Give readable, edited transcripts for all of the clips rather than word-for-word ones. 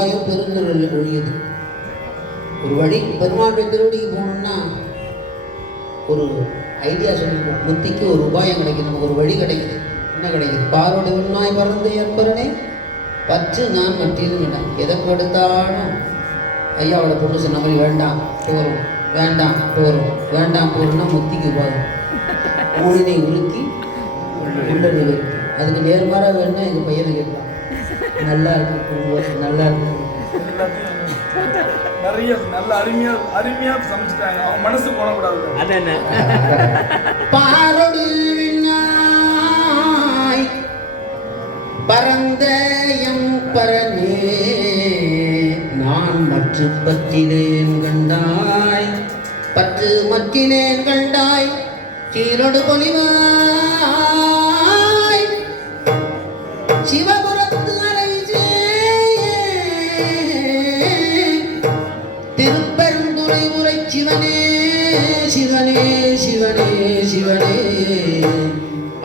பெருங்குரல் ஒழியது. ஒரு வழி பெருமாளுடைய திருவடிக்கு போகணும்னா ஒரு ஐடியா சொல்லியிருக்கோம். புத்திக்கு ஒரு உபாயம் கிடைக்குது, நமக்கு ஒரு வழி கிடைக்குது. என்ன கிடைக்குது? பாரோடு உண்மாய் பறந்து என்பரனே பற்று நான் மற்றியதும் என்ன எதற்கு எடுத்தாலும் ஐயாவோட பொண்ணு சொன்ன மாதிரி வேண்டாம் போகிறோம், வேண்டாம் போகிறோம், வேண்டாம் போகிறோம்னா முத்திக்கு உபாயம். ஊழினை உருக்கி உள்ளது வைக்கும். அதுக்கு நேர்மாறாக வேணும்னா எங்கள் பையனை கேட்பான், நல்லா இருக்கு, நல்லா இருக்கு. நிறைய நல்ல அருமையா சமைச்சிட்டாங்க. அவங்க மனசு போடக்கூடாது. அது என்ன பாரொடு பரந்தயம் பரனே நான் மற்ற பற்றினேன் கண்டாய், பற்று மற்றினேன் கண்டாய் சீரொடு பொலிவாய் சிவபுரத்து அலைசே திருப்பெருந்துறை உரை சிவனே சிவனே சிவனே சிவனே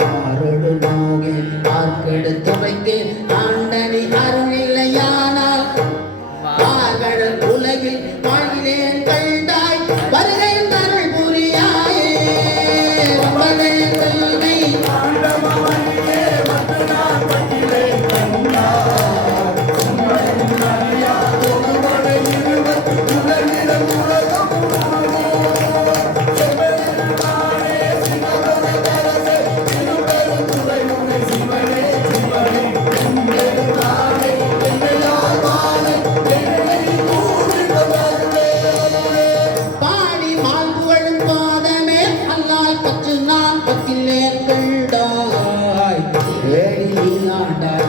ஆரோடு நோகே ஆர்க்கெடுத்து வைத்தேன் ஆண்டனி அருணிலையானால் ஆகடல் உலகில் வாழ்கிறேன் கண்டாய் வருகை அருள் புரியாயே வம்பனை கல்வி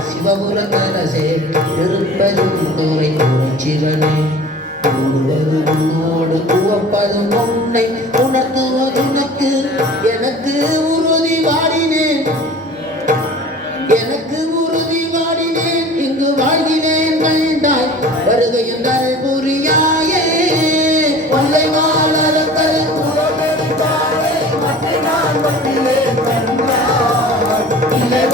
சிவபுரத்தரசே திருப்பெருந்துறை சிவனே கூடுவது உன்னோடு உவப்பதும் உன்னை உணர்த்துவது உனக்கு எனக்கு உறுதி வாடினேன், எனக்கு உறுதி வாடினேன் இங்கு வாழ்கிறேன் கண்டாய் வருகை என்றால் புரியாயே வல்லை வாழக்கல் இல்லை